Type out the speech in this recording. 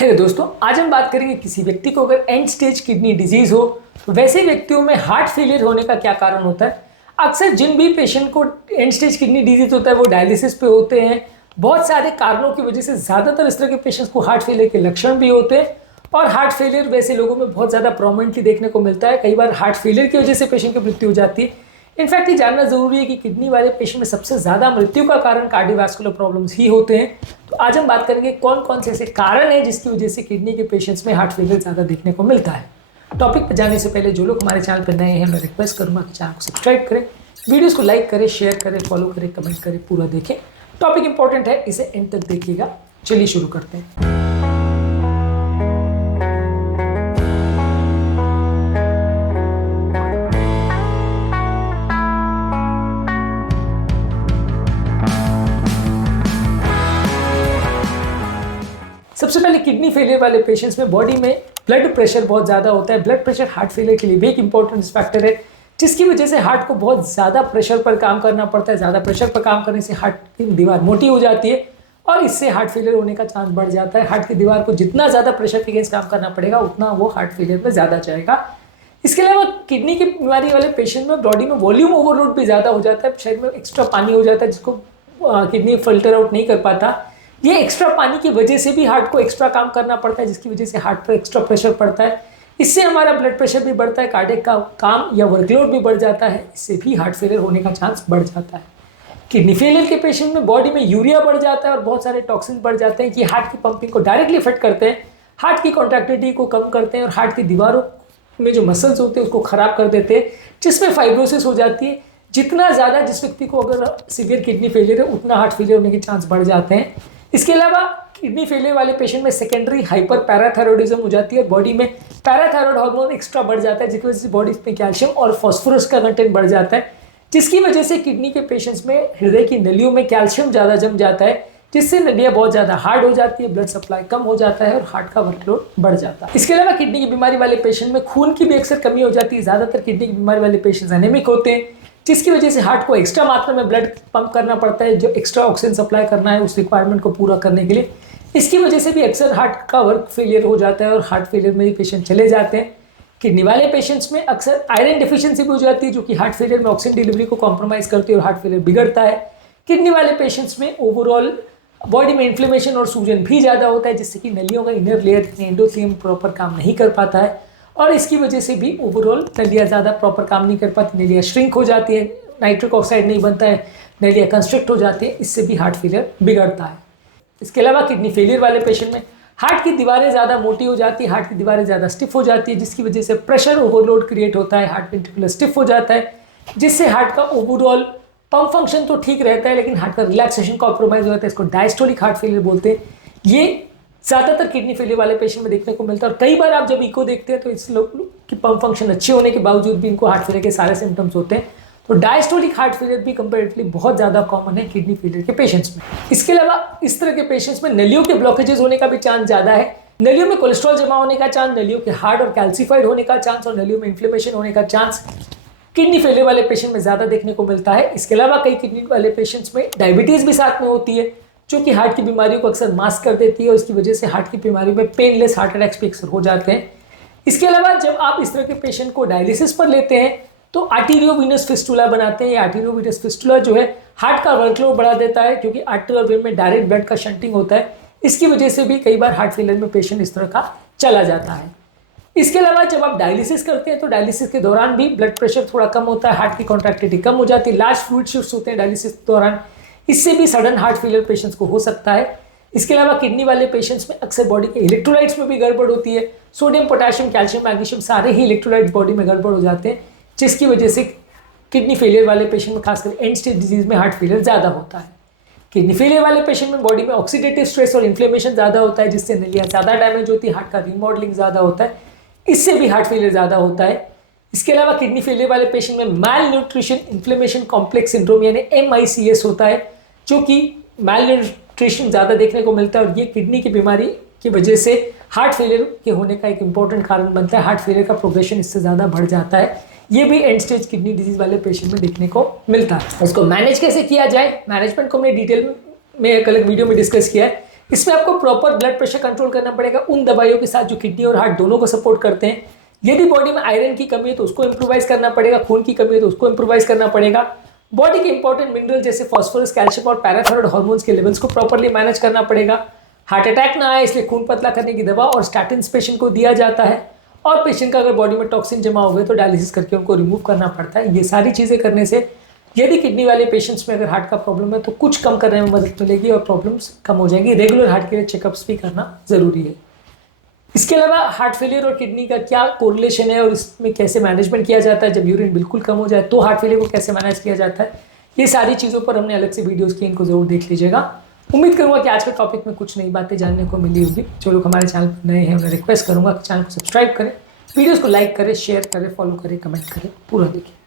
Hello दोस्तों, आज हम बात करेंगे किसी व्यक्ति को अगर एंड स्टेज किडनी डिजीज हो तो वैसे व्यक्तियों में हार्ट फेलियर होने का क्या कारण होता है। अक्सर जिन भी पेशेंट को एंड स्टेज किडनी डिजीज होता है वो डायलिसिस पे होते हैं। बहुत सारे कारणों की वजह से ज़्यादातर इस तरह के पेशेंट्स को हार्ट फेलियर के लक्षण भी होते हैं और हार्ट फेलियर वैसे लोगों में बहुत ज़्यादा प्रोमिनेंटली देखने को मिलता है। कई बार हार्ट फेलियर की वजह से पेशेंट की मृत्यु हो जाती है। इनफैक्ट ये जानना जरूरी है कि किडनी वाले पेशेंट में सबसे ज़्यादा मृत्यु का कारण कार्डियोवैस्कुलर प्रॉब्लम्स ही होते हैं। तो आज हम बात करेंगे कौन कौन से ऐसे कारण हैं जिसकी वजह से किडनी के पेशेंट्स में हार्ट फेलियर ज़्यादा देखने को मिलता है। टॉपिक पर जाने से पहले जो लोग हमारे चैनल पर नए हैं, मैं रिक्वेस्ट करूँगा कि चैनल को सब्सक्राइब करें, वीडियोज़ को लाइक करें, शेयर करें, फॉलो करें, कमेंट करें, पूरा देखें। टॉपिक इंपॉर्टेंट है, इसे एंड तक देखिएगा। चलिए शुरू करते हैं। सबसे पहले किडनी फेलियर वाले पेशेंट्स में बॉडी में ब्लड प्रेशर बहुत ज़्यादा होता है। ब्लड प्रेशर हार्ट फेलियर के लिए भी एक इंपॉर्टेंट फैक्टर है, जिसकी वजह से हार्ट को बहुत ज़्यादा प्रेशर पर काम करना पड़ता है। ज़्यादा प्रेशर पर काम करने से हार्ट की दीवार मोटी हो जाती है और इससे हार्ट फेलियर होने का चांस बढ़ जाता है। हार्ट की दीवार को जितना ज़्यादा प्रेशर के अगेंस्ट काम करना पड़ेगा उतना वो हार्ट फेलियर में ज़्यादा जाएगा। इसके अलावा किडनी की बीमारी वाले पेशेंट में बॉडी में वॉल्यूम ओवरलोड भी ज़्यादा हो जाता है। शरीर में एक्स्ट्रा पानी हो जाता है जिसको किडनी फिल्टर आउट नहीं कर पाता। ये एक्स्ट्रा पानी की वजह से भी हार्ट को एक्स्ट्रा काम करना पड़ता है, जिसकी वजह से हार्ट पर एक्स्ट्रा प्रेशर पड़ता है। इससे हमारा ब्लड प्रेशर भी बढ़ता है, कार्डियक का काम या वर्कलोड भी बढ़ जाता है। इससे भी हार्ट फेलियर होने का चांस बढ़ जाता है। किडनी फेलियर के पेशेंट में बॉडी में यूरिया बढ़ जाता है और बहुत सारे टॉक्सिन बढ़ जाते हैं कि हार्ट की पंपिंग को डायरेक्टली इफेक्ट करते हैं, हार्ट की कॉन्ट्रैक्टिलिटी को कम करते हैं और हार्ट की दीवारों में जो मसल्स होते हैं उसको खराब कर देते हैं, जिसमें फाइब्रोसिस हो जाती है। जितना ज़्यादा जिस व्यक्ति को अगर सीवियर किडनी फेलियर है उतना हार्ट फेलियर होने के चांस बढ़ जाते हैं। इसके अलावा किडनी फेलियर वाले पेशेंट में सेकेंडरी हाइपर पैराथायरॉयडिज्म हो जाती है और बॉडी में पैराथायरॉयड हार्मोन एक्स्ट्रा बढ़ जाता है, जिसकी वजह से बॉडी में कैल्शियम और फास्फोरस का कंटेंट बढ़ जाता है, जिसकी वजह से किडनी के पेशेंट्स में हृदय की नलियों में कैल्शियम ज़्यादा जम जाता है, जिससे नलियाँ बहुत ज़्यादा हार्ड हो जाती है, ब्लड सप्लाई कम हो जाता है और हार्ट का वर्कलोड बढ़ जाता है। इसके अलावा किडनी की बीमारी वाले पेशेंट में खून की भी अक्सर कमी हो जाती है। ज़्यादातर किडनी की बीमारी वाले पेशेंट्स एनीमिक होते हैं, जिसकी वजह से हार्ट को एक्स्ट्रा मात्रा में ब्लड पंप करना पड़ता है, जो एक्स्ट्रा ऑक्सीजन सप्लाई करना है उस रिक्वायरमेंट को पूरा करने के लिए। इसकी वजह से भी अक्सर हार्ट का वर्क फेलियर हो जाता है और हार्ट फेलियर में भी पेशेंट चले जाते हैं। किडनी वाले पेशेंट्स में अक्सर आयरन डिफिशिएंसी भी हो जाती है, जो कि हार्ट फेलियर में ऑक्सीजन डिलीवरी को कॉम्प्रोमाइज़ करती है और हार्ट फेलियर बिगड़ता है। किडनी वाले पेशेंट्स में ओवरऑल बॉडी में इन्फ्लेमेशन और सूजन भी ज़्यादा होता है, जिससे कि नलियों का इनर लेयर एंडोथेलियम प्रॉपर काम नहीं कर पाता है और इसकी वजह से भी ओवरऑल नलियाँ ज़्यादा प्रॉपर काम नहीं कर पाती, नलियाँ श्रिंक हो जाती है, नाइट्रिक ऑक्साइड नहीं बनता है, नलियाँ कंस्ट्रिक्ट हो जाती है, इससे भी हार्ट फेलियर बिगड़ता है। इसके अलावा किडनी फेलियर वाले पेशेंट में हार्ट की दीवारें ज़्यादा मोटी हो जाती है, हार्ट की दीवारें ज़्यादा स्टिफ हो जाती है, जिसकी वजह से प्रेशर ओवरलोड क्रिएट होता है, हार्ट वेंट्रिकुलर स्टिफ हो जाता है, जिससे हार्ट का ओवरऑल पंप फंक्शन तो ठीक रहता है लेकिन हार्ट का रिलैक्सेशन कॉम्प्रोमाइज हो जाता है। इसको डायस्टोलिक हार्ट फेलियर बोलते हैं। ये ज़्यादातर किडनी फेलियर वाले पेशेंट में देखने को मिलता है और कई बार आप जब इको देखते हैं तो इस लोग की पंप फंक्शन अच्छे होने के बावजूद भी इनको हार्ट फेलियर के सारे सिम्टम्स होते हैं। तो डायस्टोलिक हार्ट फेलियर भी कंपैरेटिवली बहुत ज़्यादा कॉमन है किडनी फेलियर के पेशेंट्स में। इसके अलावा इस तरह के पेशेंट्स में नलियों के ब्लॉकेजेस होने का भी चांस ज़्यादा है। नलियों में कोलेस्ट्रॉल जमा होने का चांस, नलियों के हार्ड और कैल्सिफाइड होने का चांस और नलियों में इन्फ्लेमेशन होने का चांस किडनी फेलियर वाले पेशेंट में ज़्यादा देखने को मिलता है। इसके अलावा कई किडनी वाले पेशेंट्स में डायबिटीज़ भी साथ में होती है, जो कि हार्ट की बीमारियों को अक्सर मास्क कर देती है और इसकी वजह से हार्ट की बीमारी में पेनलेस हार्ट अटैक्स भी अक्सर हो जाते हैं। इसके अलावा जब आप इस तरह के पेशेंट को डायलिसिस पर लेते हैं तो आर्टेरियोवेनस फिस्टुला बनाते हैं। ये आर्टेरियोवेनस फिस्टुला जो है हार्ट का वर्कलोड बढ़ा देता है, क्योंकि आर्टरी वेन में डायरेक्ट ब्लड का शंटिंग होता है। इसकी वजह से भी कई बार हार्ट फेलियर में पेशेंट इस तरह का चला जाता है। इसके अलावा जब आप डायलिसिस करते हैं तो डायलिसिस के दौरान भी ब्लड प्रेशर थोड़ा कम होता है, हार्ट की कॉन्ट्रैक्टिलिटी कम हो जाती है, लार्ज फ्लूइड शिफ्ट्स होते हैं डायलिसिस के दौरान, इससे भी सडन हार्ट फेलियर पेशेंट्स को हो सकता है। इसके अलावा किडनी वाले पेशेंट्स में अक्सर बॉडी के इलेक्ट्रोलाइट्स में भी गड़बड़ होती है। सोडियम, पोटेशियम, कैल्शियम, मैग्नीशियम सारे ही इलेक्ट्रोलाइट्स बॉडी में गड़बड़ हो जाते हैं, जिसकी वजह से किडनी फेलियर वाले पेशेंट में खासकर एंड स्टेज डिजीज में हार्ट फेलियर ज़्यादा होता है। किडनी फेलियर वाले पेशेंट में बॉडी में ऑक्सीडेटिव स्ट्रेस और इन्फ्लेमेशन ज़्यादा होता है, जिससे नलियाँ ज़्यादा डैमेज होती है, हार्ट का रीमॉडलिंग ज़्यादा होता है, इससे भी हार्ट फेलियर ज़्यादा होता है। इसके अलावा किडनी फेलियर वाले पेशेंट में मैल न्यूट्रिशन इन्फ्लेमेशन कॉम्प्लेक्स सिंड्रोम यानी MICS होता है, जो कि मैल न्यूट्रिशन ज़्यादा देखने को मिलता है और ये किडनी की बीमारी की वजह से हार्ट फेलियर के होने का एक इंपॉर्टेंट कारण बनता है। हार्ट फेलियर का प्रोग्रेशन इससे ज़्यादा बढ़ जाता है। ये भी एंड स्टेज किडनी डिजीज वाले पेशेंट में देखने को मिलता है। इसको मैनेज कैसे किया जाए, मैनेजमेंट को हमने डिटेल में एक अलग वीडियो में डिस्कस किया है। इसमें आपको प्रॉपर ब्लड प्रेशर कंट्रोल करना पड़ेगा उन दवाइयों के साथ जो किडनी और हार्ट दोनों को सपोर्ट करते हैं। यदि बॉडी में आयरन की कमी है तो उसको इम्प्रोवाइज करना पड़ेगा, खून की कमी है तो उसको इम्प्रोवाइज करना पड़ेगा। बॉडी के इंपॉर्टेंट मिनरल जैसे फॉस्फोरस, कैल्शियम और पैराथायरॉइड हार्मोन्स के लेवल्स को प्रॉपर्ली मैनेज करना पड़ेगा। हार्ट अटैक ना आए इसलिए खून पतला करने की दवा और स्टैटिन पेशेंट को दिया जाता है। और पेशेंट का अगर बॉडी में टॉक्सिन जमा हो गए तो डायलिसिस करके उनको रिमूव करना पड़ता है। ये सारी चीज़ें करने से यदि किडनी वाले पेशेंट्स में अगर हार्ट का प्रॉब्लम है तो कुछ कम करने में मदद मिलेगी और प्रॉब्लम्स कम हो जाएंगी। रेगुलर हार्ट के लिए चेकअप्स भी करना ज़रूरी है। इसके अलावा हार्ट फेलियर और किडनी का क्या कोरिलेशन है और इसमें कैसे मैनेजमेंट किया जाता है, जब यूरिन बिल्कुल कम हो जाए तो हार्ट फेलियर को कैसे मैनेज किया जाता है, ये सारी चीज़ों पर हमने अलग से वीडियोज़ की, इनको ज़रूर देख लीजिएगा। उम्मीद करूंगा कि आज के टॉपिक में कुछ नई बातें जानने को मिली होगी। जो लोग हमारे चैनल पर नए हैं उन्हें रिक्वेस्ट करूंगा कि चैनल को सब्सक्राइब करें, वीडियोज़ को लाइक करें, शेयर करें, फॉलो करें, कमेंट करें, पूरा देखें।